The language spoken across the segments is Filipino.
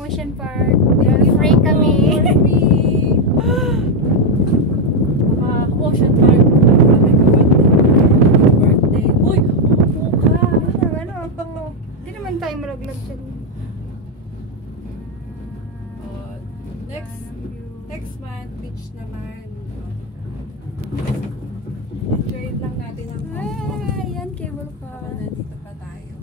Ocean Park. Free kami. Ocean Park. Birthday. Uy! Upo ka! Ano ako? Hindi naman tayo malaglag dyan. Next month, beach naman. Enjoy lang natin ang Ayan, cable car. habang nandito pa tayo.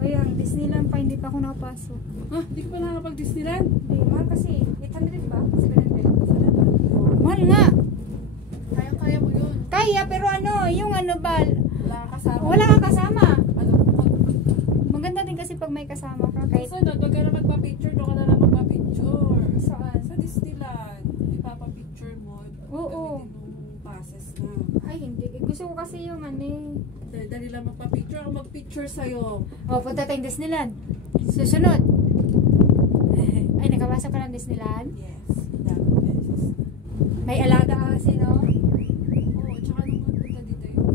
Ay, ang Disneyland pa, hindi pa ako nakapasok. Ha? Hindi ka pa nakapag-Disneyland? Hindi, mahal kasi. 800 ba? 700. Mahal nga. Kaya mo yun. Kaya, pero ano, yung ano ba, Wala ka kasama. wala kang kasama. Ano? Maganda din kasi pag may kasama ka. Kahit So, wag ka na magpa-picture. Doon ka na lang magpa-picture. saan. Sa Disneyland. Ipapa-picture mo. Oo. Gamitin mong passes na. Ay, hindi. Gusto ko kasi yung ano eh. Dali lang magpa-picture. Ako mag-picture sa'yo. Oh, punta tayong Disneyland. Susunod. Ay, nakapasok ka ng Disneyland? Yes. Dami beses. May alaga ka kasi, no? Oo, tsaka nung magpunta dito yung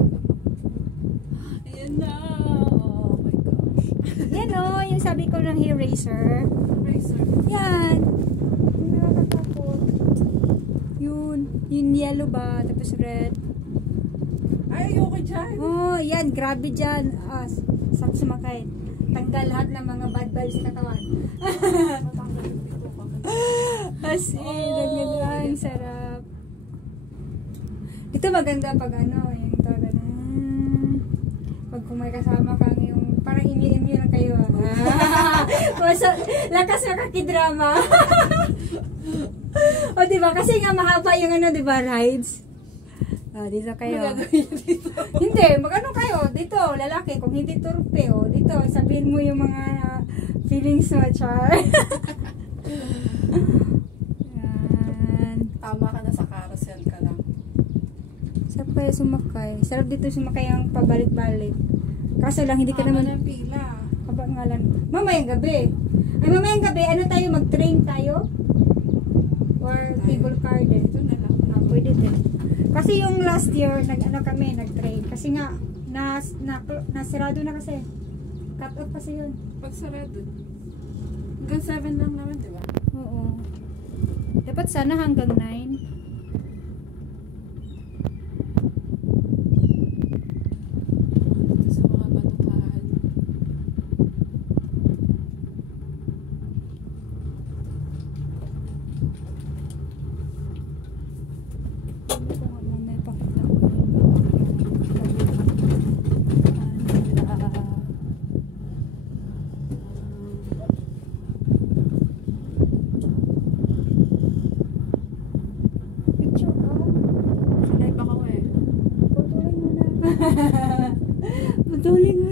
ayan na. Oh my gosh. Yan o, yung sabi ko ng hair razor. Racer. Yan. Yung nakakatakot. Yun. Yung yellow ba, tapos red. Ay, ayoko dyan. Oh, yan. Grabe dyan. Sarap sumakay. Tanggal lahat ng mga bad vibes sa katawan. Matanggal yung dito ka. As in, ang ganda. Ang sarap. Ito maganda pag ano, yung taga na. Pag kung may kasama kang yung, parang imi-imi lang kayo. Lakas makakidrama. O diba, kasi nga mahaba yung ano, diba, rides. Dito kayo. Dito. Hindi, magano kayo, dito, lalaki, kung hindi turpe, dito, sabihin mo yung mga feelings mo, char. Yan. Tama ka na sa carousel ka lang. Sarap kaya sumakay. Sarap dito sumakay ang pabalik-balik. Kaso lang, hindi ka Tama naman, ng pila. haba nga lang. Mamayang gabi. Ay, mamayang gabi, ano tayo, mag-train tayo? Or cable car din? Ito na lang. Pwede din. Kasi yung last year, nag-train. Kasi nga, nasirado na kasi. Cut off kasi yun. Pag sarado. Hanggang 7 lang naman, di ba? Oo. Dapat sana hanggang 9. Ito sa mga batuhan. Picture ka. Sinay pa ko eh. Putulin mo na. Putulin mo